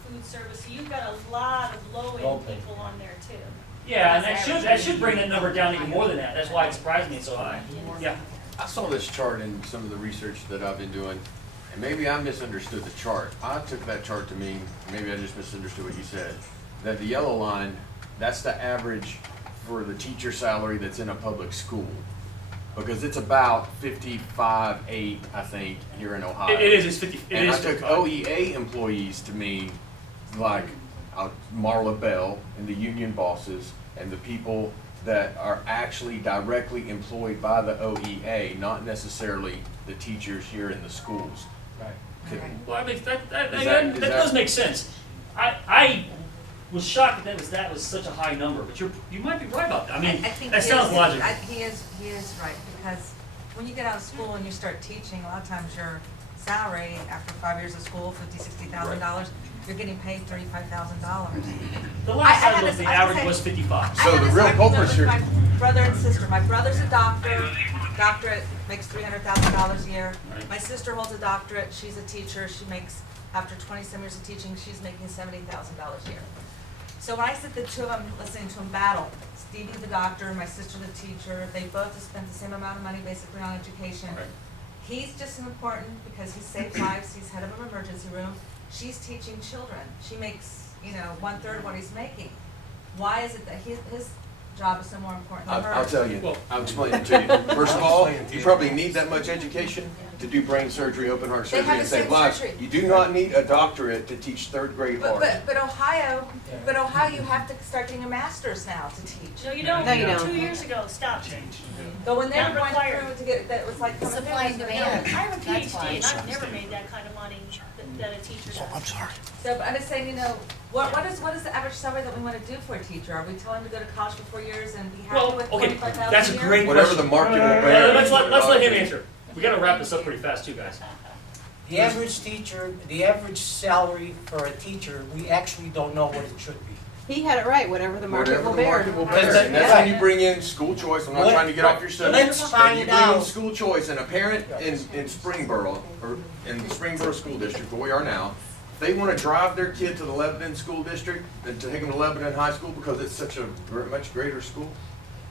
food service. So you've got a lot of low-end people on there too. Yeah, and that should bring that number down even more than that. That's why it surprised me so high. Yeah. I saw this chart in some of the research that I've been doing, and maybe I misunderstood the chart. I took that chart to mean, maybe I just misunderstood what you said, that the yellow line, that's the average for the teacher salary that's in a public school. Because it's about 55.8, I think, here in Ohio. It is. It's 50. It And is I took 55. OEA employees to mean like Marla Bell and the union bosses and the people that are actually directly employed by the OEA, not necessarily the teachers here in the schools. Right. Could- Well, I mean, that Is that- does make sense. I was shocked that was such a high number, but you might be right about that. I mean, I think that he sounds is- logical. He is right, because when you get out of school and you start teaching, a lot of times your salary after 5 years of school, $50,000, $60,000, you're getting paid $35,000. The last I time had was this- the I average say- was 55. So I had the this real argument culprits with here- my brother and sister. My brother's a doctor, doctorate, makes $300,000 a year. Right. My sister holds a doctorate, she's a teacher, she makes, after 20-some years of teaching, she's making $70,000 a year. So when I sit the two of them listening to them battle, Stevie the doctor, my sister the teacher, they both have spent the same amount of money basically on education. Right. He's just as important because he saved lives, he's head of an emergency room. She's teaching children. She makes, 1/3 of what he's making. Why is it that his job is so more important than hers? I'll tell you, Well- I'll explain it to you. First of all, you probably need that much education to do brain surgery, open heart They surgery, have and the save same lives. surgery. You do not need a doctorate to teach third grade art. But Ohio, you have to start getting a master's now to teach. No, you don't. No, you don't. 2 years ago, stop. But when they Not were going required. through to get, that was like. Supply and demand. I have a That's PhD why. and I've never made that kind of money that a teacher does. So, but I'm just saying, what is the average salary that we want to do for a teacher? Are we telling them to go to college for 4 years and be happy Well, with okay, $45,000 a year? that's a great Whatever question. the market will bear. Let's let him answer. We gotta wrap this up pretty fast too, guys. The average teacher, the average salary for a teacher, we actually don't know what it should be. He had it right, whatever the market Whatever will the bear. market will Because bear. And that's when yeah. you bring in school choice. I'm not trying to get off your subject. Let's But you find bring in out. school choice, and a parent in Springboro, or in the Springboro School District, where we are now, if they want to drive their kid to the Lebanon School District, and to take them to Lebanon High School because it's such a much greater school,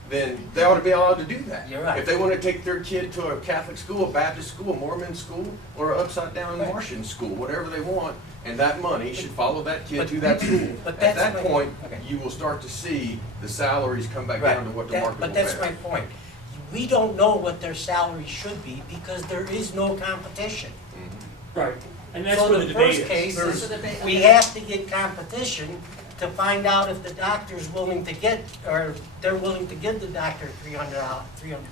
then they ought to be allowed to do that. You're right. If they want to take their kid to a Catholic school, a Baptist school, a Mormon school, or an upside down Martian school, whatever they want, and that money should follow that kid to that school. But At that's that my- point, okay. you will start to see the salaries come back down to what the That- market will But that's bear. my point. We don't know what their salary should be because there is no competition. Right. And that's So where the the debate first is. case There's- is, we have to get competition to find out if the doctor's willing to get, or they're willing to give the doctor $300,000.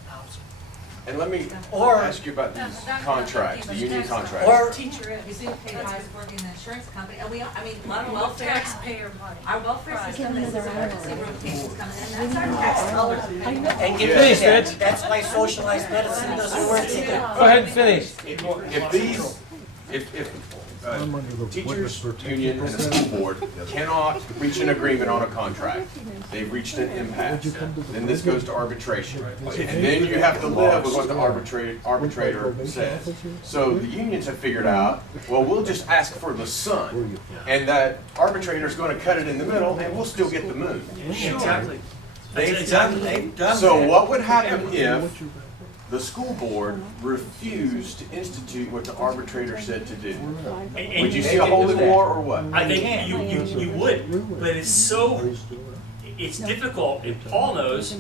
And let me Or- ask you about these contracts, the union contracts. Or, Teacher, we do pay guys working in the insurance company, and a lot of welfare. Taxpayer money. Our welfare system, this is emergency room cases coming in, that's our tax dollars. and get Finish, that. Rich. That's why socialized medicine doesn't work either. Go ahead and finish. If these, teachers union and the school board cannot reach an agreement on a contract, they've reached an impasse, then this goes to arbitration. And then you have to live with what the arbitrator says. So the unions have figured out, well, we'll just ask for the sun, and that arbitrator's gonna cut it in the middle, and we'll still get the moon. Exactly. They've done So that. what would happen if the school board refused to institute what the arbitrator said to do? And Would you see a holy war or what? I think you would, but it's difficult, and Paul knows,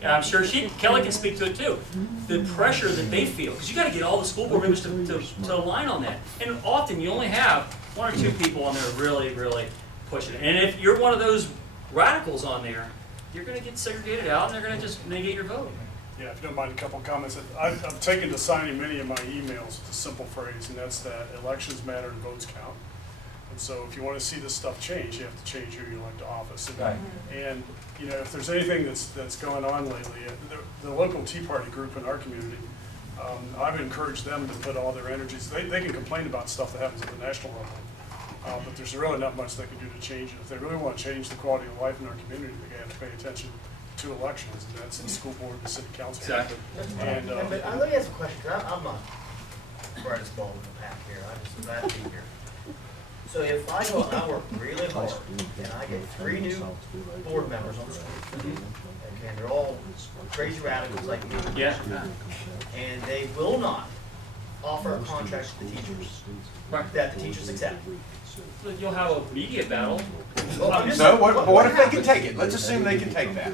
and I'm sure Kelly can speak to it too, the pressure that they feel, because you gotta get all the school board members to align on that. And often you only have 1 or 2 people on there really, really pushing it. And if you're one of those radicals on there, you're gonna get segregated out, and they're gonna just negate your vote. Yeah, if you don't mind a couple of comments. I've taken to signing many of my emails with a simple phrase, and that's that elections matter and votes count. And so if you want to see this stuff change, you have to change who you elect to office. And if there's anything that's going on lately, the local Tea Party group in our community, I've encouraged them to put all their energies, they can complain about stuff that happens at the national level, but there's really not much they can do to change it. If they really want to change the quality of life in our community, they have to pay attention to elections, and that's the school board and the city council. Exactly. And, But let me ask a question, 'cause I'm not the brightest bulb in the pack here, I'm just glad to be here. So if I work really hard, and I get 3 new board members on the school, okay, and they're all crazy radicals like me. Yeah. And they will not offer a contract to the teachers, Right. that the teachers accept. So you'll have a media battle. Well, I'm just- No, what if they can take it? Let's assume they can take that.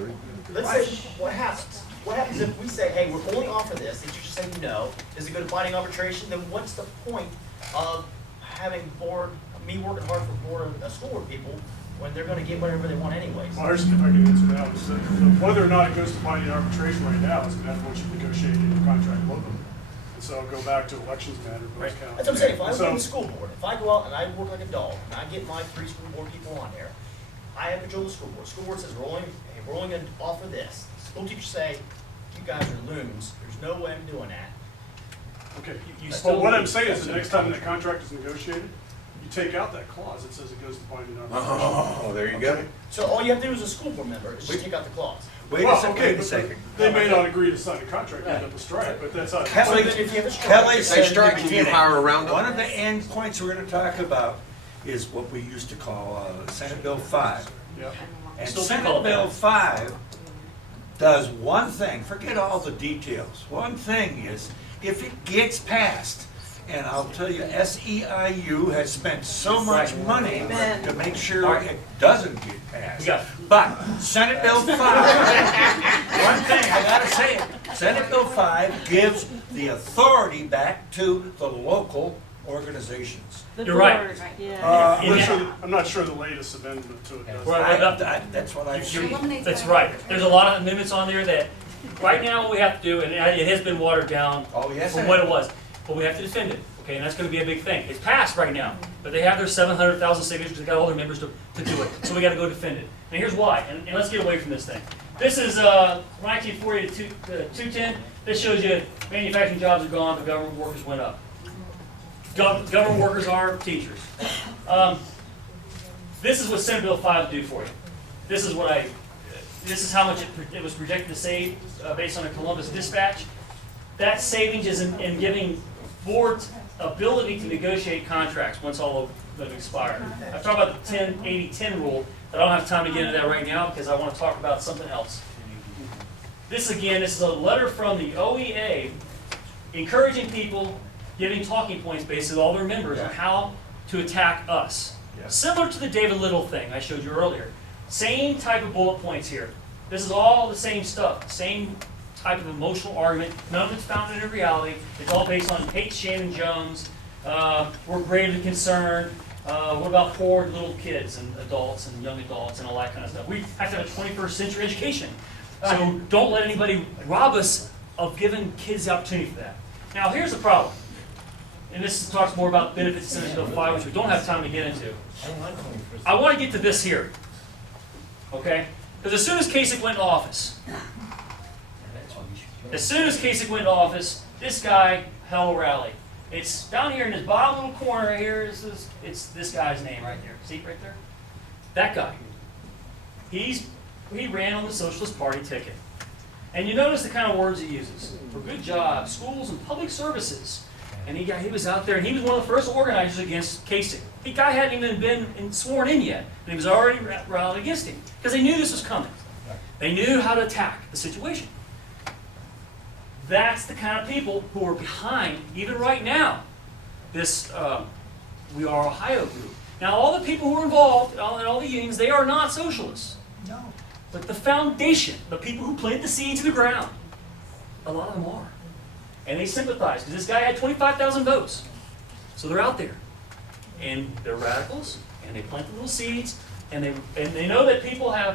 Let's say, what happens? What happens if we say, hey, we're only offering this, and you just say no? Does it go to binding arbitration? Then what's the point of having me working hard for school board people when they're gonna get whatever they want anyways? Well, here's, if I can answer that, is that whether or not it goes to binding arbitration right now is gonna have what you negotiated in your contract locally. And so I'll go back to elections matter, Boones County. That's what I'm saying, if I So- run the school board, if I go out and I work like a dog, and I get my 3 school board people on there, I have control of the school board. School board says, we're only gonna offer this. School teachers say, you guys are loons, there's no way I'm doing that. Okay, You but still what need- I'm saying is the next time that contract is negotiated, you take out that clause that says it goes to binding arbitration. Oh, there you go. Okay? So all you have to do as a school board member is just take out the clause. Wait a Well, second, okay, wait a but second. they may not agree to sign a contract, end up a strike, but that's how. Kelly, So then if you have a strike- Kelly If said they in the strike, can you beginning, hire around them? one of the end points we're gonna talk about is what we used to call Senate Bill 5. Yeah. And Still do Senate call it Bill that. 5 does one thing, forget all the details. One thing is, if it gets passed, and I'll tell you, SEIU has spent so much money to make sure it doesn't get passed. Yeah. But Senate Bill 5, one thing, I gotta say it, Senate Bill 5 gives the authority back to the local organizations. The You're right. board, Yeah. I'm not sure the latest amendment to it does. Right. That's what I've You're- seen. That's right. There's a lot of amendments on there that, right now, what we have to do, and it has been watered down Oh, yes, from it what has. it was, but we have to defend it, okay, and that's gonna be a big thing. It's passed right now, but they have their 700,000 signatures, they got all their members to do it, so we gotta go defend it. And here's why, and let's get away from this thing. This is 1940 to 210, this shows you manufacturing jobs are gone, but government workers went up. Government workers are teachers. This is what Senate Bill 5 will do for you. This is how much it was projected to save based on a Columbus dispatch. That savings is in giving boards ability to negotiate contracts once all of them expire. I've talked about the 10-80-10 rule, but I don't have time to get into that right now because I want to talk about something else. This is a letter from the OEA encouraging people, giving talking points basically to all their members on how to attack us. Yeah. Similar to the David Little thing I showed you earlier. Same type of bullet points here. This is all the same stuff, same type of emotional argument. None of it's founded in reality. It's all based on hate Shannon Jones. We're gravely concerned. What about poor little kids and adults and young adults and all that kind of stuff? We have to have a 21st century education. So don't let anybody rob us of giving kids the opportunity for that. Now here's the problem. And this talks more about benefits of Senate Bill 5, which we don't have time to get into. I want to get to this here. Okay? Because as soon as Kasich went into office, this guy held a rally. It's down here in this bottom little corner right here. It's this guy's name right there. See right there? That guy. He ran on the Socialist Party ticket. And you notice the kind of words he uses. For good jobs, schools, and public services. And he was out there, and he was one of the first organizers against Kasich. The guy hadn't even been sworn in yet, and he was already rallying against him. Because they knew this was coming. They knew how to attack the situation. That's the kind of people who are behind, even right now, this We Are Ohio group. Now, all the people who are involved, in all the unions, they are not socialists. No. But the foundation, the people who plant the seeds in the ground, a lot of them are. And they sympathize, because this guy had 25,000 votes. So they're out there. And they're radicals, and they plant the little seeds, and they know that people who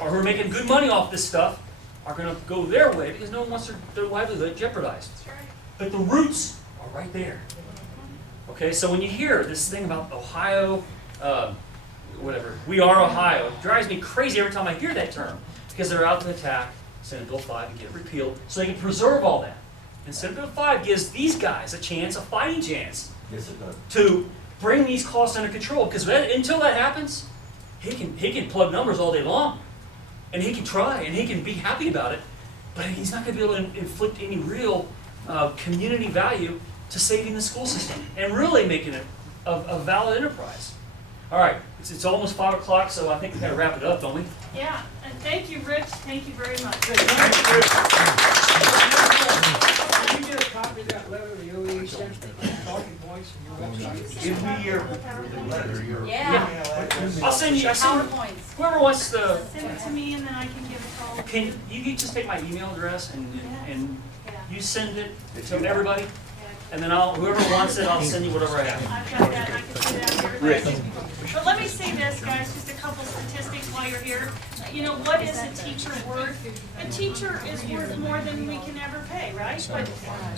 are making good money off this stuff are going to go their way because no one wants their livelihood jeopardized. But the roots are right there. Okay, so when you hear this thing about Ohio, We Are Ohio, it drives me crazy every time I hear that term because they're out to attack Senate Bill 5 and get it repealed so they can preserve all that. And Senate Bill 5 gives these guys a fighting chance, Yes, it does. to bring these costs under control. Because until that happens, he can plug numbers all day long, and he can try, and he can be happy about it, but he's not going to be able to inflict any real community value to saving the school system and really making it a valid enterprise. All right, it's almost 5 o'clock, so I think we've got to wrap it up, don't we? Yeah, and thank you, Rich, thank you very much. Can you get a copy of that letter the OE sent, talking points from your website? Give me your letter, your Yeah. email address. I'll send you, PowerPoints. whoever wants to, Send it to me and then I can give it all. can you just take my email address and Yeah. you send it If to you- everybody? Yeah, and then whoever wants it, I'll send you whatever I have. I've got that, I can send it out to everybody. But let me say this, guys, just a couple statistics while you're here. You know, what is a teacher worth? A teacher is worth more than we can ever pay, right? But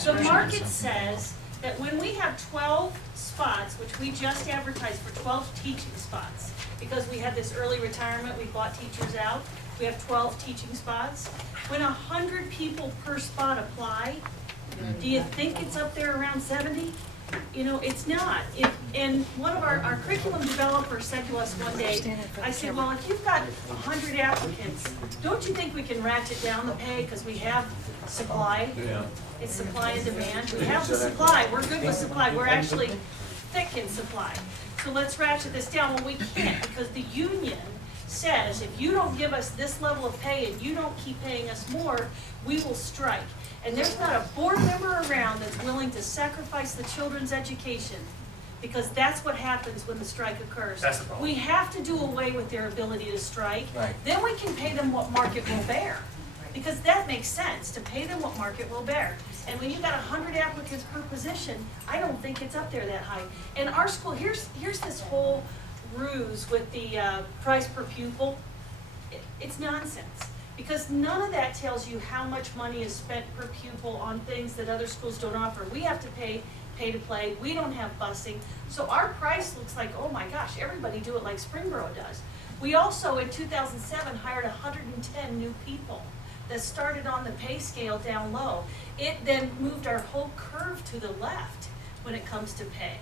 the market says that when we have 12 spots, which we just advertised for 12 teaching spots, because we had this early retirement, we bought teachers out, we have 12 teaching spots. When 100 people per spot apply, do you think it's up there around 70? You know, it's not. And one of our curriculum developers said to us one day, I said, well, if you've got 100 applicants, don't you think we can ratchet down the pay because we have supply? Yeah. It's supply and demand. We have the supply. We're good with supply. We're actually thick in supply. So let's ratchet this down. Well, we can't because the union says if you don't give us this level of pay and you don't keep paying us more, we will strike. And there's not a board member around that's willing to sacrifice the children's education, because that's what happens when the strike occurs. That's the problem. We have to do away with their ability to strike. Right. Then we can pay them what market will bear, because that makes sense, to pay them what market will bear. And when you've got 100 applicants per position, I don't think it's up there that high. And our school, here's this whole ruse with the price per pupil. It's nonsense. Because none of that tells you how much money is spent per pupil on things that other schools don't offer. We have to pay to play. We don't have busing. So our price looks like, oh my gosh, everybody do it like Springboro does. We also, in 2007, hired 110 new people that started on the pay scale down low. It then moved our whole curve to the left when it comes to pay.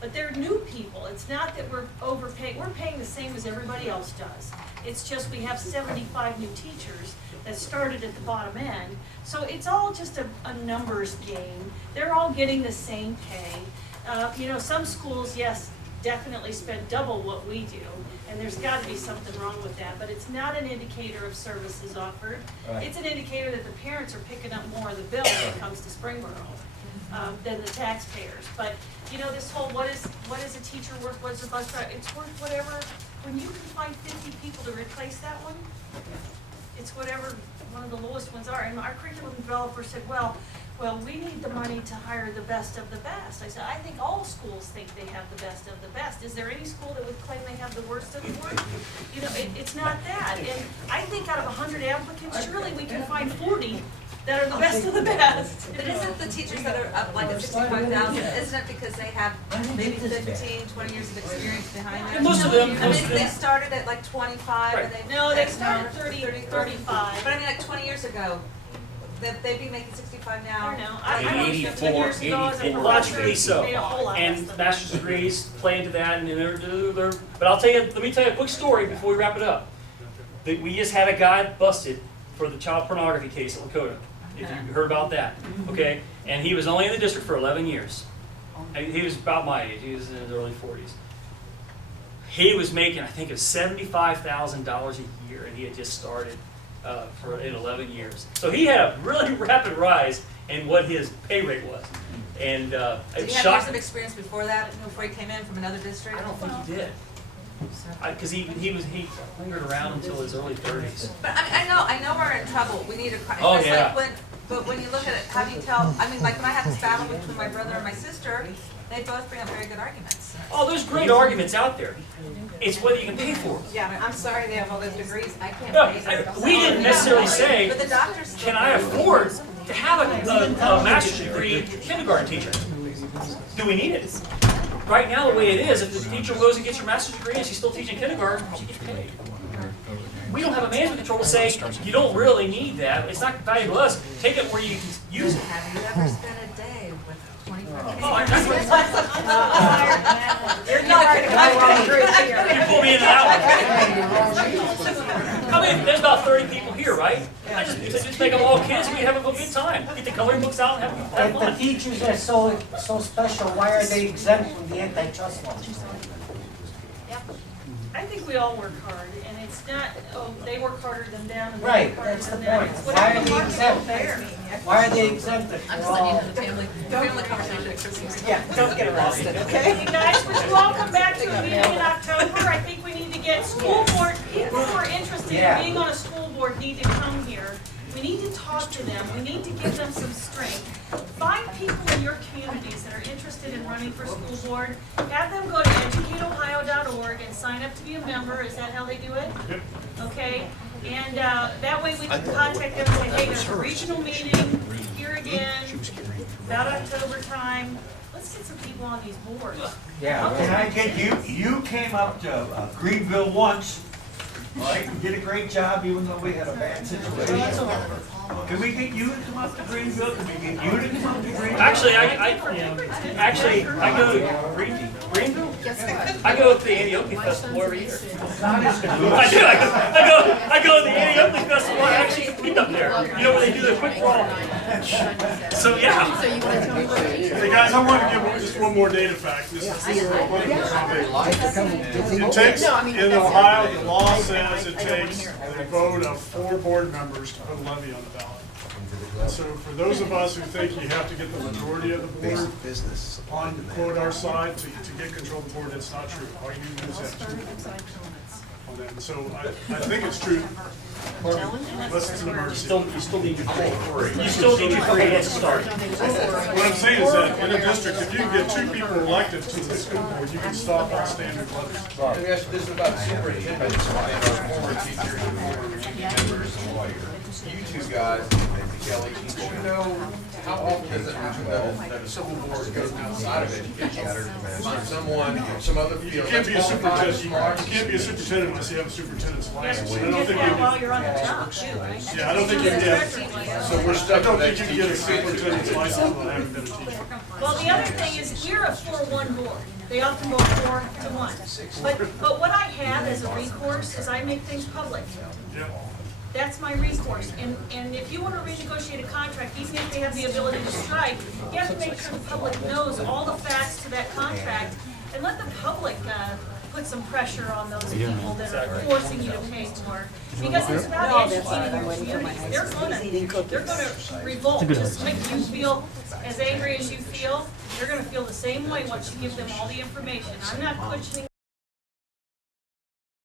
But they're new people. It's not that we're overpaying. We're paying the same as everybody else does. It's just we have 75 new teachers that started at the bottom end. So it's all just a numbers game. They're all getting the same pay. You know, some schools, yes, definitely spend double what we do. And there's got to be something wrong with that. But it's not an indicator of services offered. Right. It's an indicator that the parents are picking up more of the bill when it comes to Springboro than the taxpayers. But you know, this whole what is a teacher worth, what's a bus driver, it's worth whatever. When you can find 50 people to replace that one, it's whatever one of the lowest ones are. And our curriculum developer said, well, we need the money to hire the best of the best. I said, I think all schools think they have the best of the best. Is there any school that would claim they have the worst of the worst? You know, it's not that. And I think out of 100 applicants, surely we can find 40 that are the best of the best. But isn't the teachers that are up like at 65,000, isn't it because they have maybe 15, 20 years of experience behind them? And most of them, I mean, they started at like 25 and they. No, they started 30, 35. But I mean, like 20 years ago, that they'd be making 65 now. I don't know. I worked 15 years ago as a 84, professor. logically so. Made a whole lot And less than master's that. degrees play into that, and they're, but I'll tell you, let me tell you a quick story before we wrap it up. We just had a guy busted for the child pornography case at Lakota, if you heard about that, okay? And he was only in the district for 11 years. And he was about my age, he was in his early 40s. He was making, I think it was $75,000 a year, and he had just started in 11 years. So he had a really rapid rise in what his pay rate was. And Did it he have years shocked of me. experience before that, before he came in from another district? I don't think he did. Because he lingered around until his early 30s. But I know we're in trouble. We need a. Oh, it's yeah. Like but when you look at it, how do you tell? I mean, like when I have this battle between my brother and my sister, they both bring up very good arguments. Oh, there's great arguments out there. It's whether you can pay for them. Yeah, I'm sorry they have all those degrees. I can't No, pay for them. we didn't necessarily say, But the doctors. can I afford to have a master's degree kindergarten teacher? Do we need it? Right now, the way it is, if the teacher goes and gets her master's degree and she's still teaching kindergarten, she gets paid. We don't have a management control to say, you don't really need that, it's not valuable to us, take it where you can use it. Have you ever spent a day with 25 Oh, You're not You pull me into that one. I mean, there's about 30 people here, right? I just make them all kids and we have a good time. Get the coloring books out and have If the fun. teachers are so special, why are they exempt from the antitrust law? I think we all work hard, and it's not, oh, they work harder than them, and they Right, work harder that's the than them. point. It's Why whatever are the they market exempt? will bear. Why are they exempted I'm from just letting you all? know the family conversation. Yeah, don't get arrested, okay? Hey guys, would you all come back to a meeting in October? I think we need to get school board, people who are interested in Yeah. being on a school board need to come here. We need to talk to them, we need to give them some strength. Find people in your communities that are interested in running for school board, have them go to educateohio.org and sign up to be a member, is that how they do it? Yep. Okay, and that way we can contact them and say, hey, there's a regional meeting here again, about October time. Let's get some people on these boards. Yeah, can I get you, you came up to Greenville once, right, and did a great job even though we had a bad situation. Can we get you to come up to Greenville? Can we get you to come up to Greenville? Actually, I go to Greenville. I go to the Antioquia Festival every year. Not as good. I do. I go to the Antioquia Festival. I actually compete up there. You know where they do the quick crawl. So yeah. Hey guys, I wanted to give just one more data fact. This is it takes, in Ohio, the law says it takes the vote of 4 board members to put a levy on the ballot. So for those of us who think you have to get the majority of the board on quote our side to get control of the board, that's not true. All you need to do is have 2 on that. So I think it's true. Unless it's an emergency. You still need your 3. You still need your 3 at the start. What I'm saying is that in a district, if you can get 2 people elected to the school board, you can stop all standard levies. Let me ask you this about superintendents and our former teachers and former union members. You 2 guys, Kelly, do you know how often is it that a school board goes outside of education? Find someone, some other You field. can't be a superintendent, you can't be a superintendent unless you have a superintendent's Yeah, license. but I you don't can get think that you while can, you're on the job too, right? yeah, I don't think you can get, So I we're stuck don't with think you can get a that superintendent's license without having been a teacher. Well, the other thing is, we're a 4-1 board. They often go 4-1. But what I have as a recourse is I make things public. Yeah. That's my recourse. And if you want to renegotiate a contract, even if they have the ability to strike, you have to make sure the public knows all the facts to that contract and let the public put some pressure on those people that are forcing you to pay more. Because it's about educating your communities. They're gonna revolt, just to make you feel as angry as you feel. They're gonna feel the same way once you give them all the information. I'm not questioning